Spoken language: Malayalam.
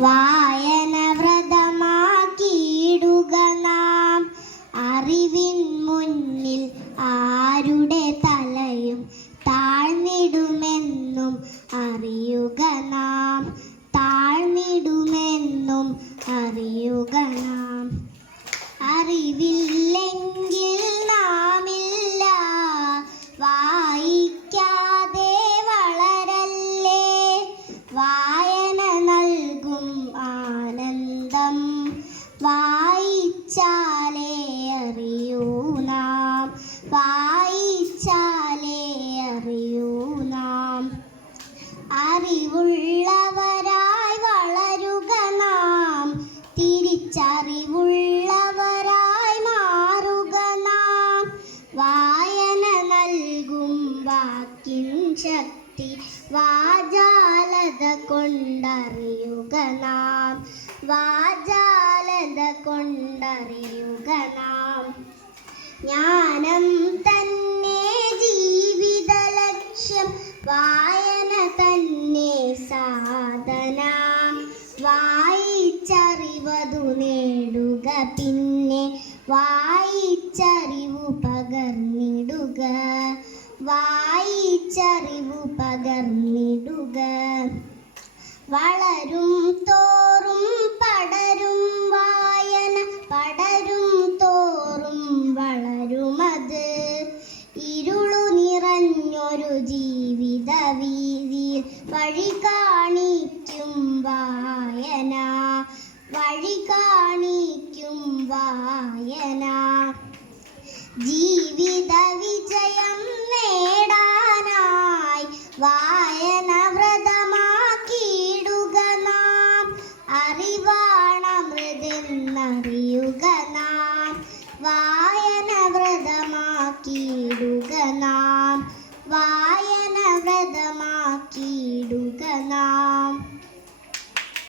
വായന വ്രതമാക്കിയിടുക നാം. അറിവിൻ മുന്നിൽ ആരുടെ തലയും താഴ്ന്നിടുമെന്നും അറിയുക നാം. താഴ്ന്നിടുമെന്നും അറിയുക നാം. അറിവില്ലെങ്കിൽ നാമില്ല, വായിക്കാതെ വളരല്ലേ. വായന നൽകും ആനന്ദം, വായിച്ചാലേ അറിയൂ നാം. വായിച്ചാലേ അറിയൂ നാം. അറിവുള്ളവരായി വളരുക നാം, തിരിച്ചറിവുള്ളവരായി മാറുക നാം. വായന നൽകും വാക്കിൻ ശക്തി, വാചാലത കൊണ്ടറിയുക നാം. വാചാലത കൊണ്ടറിയുക നാം. ജ്ഞാനം തന്നെ ജീവിത ലക്ഷ്യം, വായന തന്നെ സാധന. വായിച്ചറിവതു നേടുക, പിന്നെ വായിച്ചറിവു പകർന്നിടുക. വായിച്ചറിവു പകർന്നിടുക. വളരും തോറും പടരും വായന, പടരും തോറും വളരുമത്. ഇരുളു നിറഞ്ഞൊരു ജീവിത വീതിയിൽ വഴി കാണിക്കും വായന. വഴി കാണിക്കും വായന. ജീവിത വിജയം നേടാനായി വായന വ്രതമാക്കിയിടുക നാം. അറിവാണമൃതെന്നറിയുക നാം. വായന വ്രതമാക്കിയിടുക നാം.